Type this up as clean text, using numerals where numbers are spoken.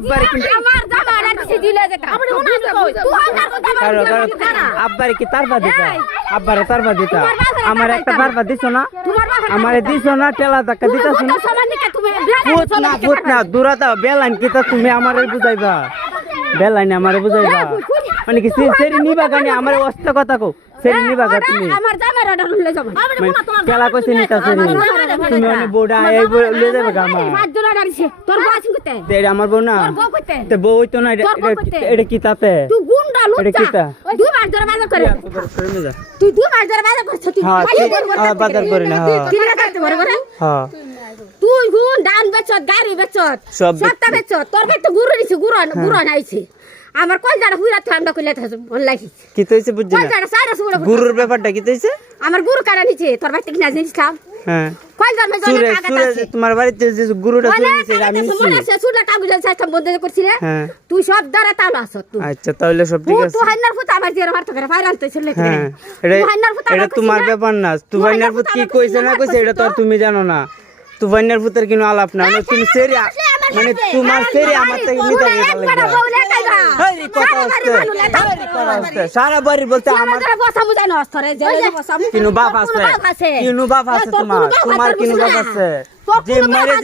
আব্বারে কিন্তু আমার জামাটা দিছি দিলে যেটা আপনি উনা তুই হান্দার কথা বলছিস না আব্বারে কি তারপা দিতা আব্বারে তারপা দিতা আমার একটা তারপা দিছো না তোমার বাবা আমারে দিছো না টেলা ধাক্কা দিতাছ না সমান দিকে তুমি ফুট না দূরাতা বেলাইন কি তা তুমি আমারে বুঝাইবা বেলাইন আমারে বুঝাইবা মানে কি সেরি নিবা গানি আমারে অস্ত কথা কও সেরি নিবা গা তুমি আমার জামাটা লইলে যাবে টেলা কইছে নিতা সেরি তুমি অনে বোডা এই লইলে যাবে গা মা পাঁচ জোড়া দাঁড়িয়েছে তোর বউ আছে কইতে তে আমার বউ না তোর বউ কইতে তে বউ হইতো না এটা কি তাতে তুই গুন্ডা এটা কি লুচ্চা তা দুই মাস ধরে বাজার করে তুই দুই মাস ধরে বাজার করছ তুই হ্যাঁ বাজার করি না তুই না করতে পারবো না হ্যাঁ তুই হুন ডান বেচত গাড়ি বেচত সবটা বেচত তোর ভাই তো গুরু দিছে গুরু নাইছে আমার কল জানা হুইরা ঠান্ডা কইলে থাস অনলাইন কি তইছে বুঝছ কল না জানা সারা সুড়া গুরুর ব্যাপারটা কি তইছে আমার গুরু কাটা নিছে তোর ভাই কিনা জিনিসলাম হ্যাঁ কল জানা সুরে জনে কাটা সুরে আছে তোমার বাড়িতে যে গুরুটা বলে শুনেছে আমি সে সুড়া কাগজ সাইতাম বন্ধ করছিলে হ্যাঁ তুই সব দ্বারা তাল আছ তুই আচ্ছা তাহলে সব ঠিক আছে তুই হান্নার ফুট আমার জিয়ার মারতে করে ফাইরাল তো ছিল হ্যাঁ এটা তোমার ব্যাপার না তুফাইনার ফুট কি কইছে না কইছে এটা তো আর তুমি জানো না তুফাইনার ফুটের কোনো আলাপ না মানে তুমি সেরি মানে তোমার সেরি আমার থেকে নিতে লাগে সারা বাড়ি বলতে আমার কিনু বাপ আছে কিনু বাপ আছে তোমার কিনু বাপ আছে যে মারে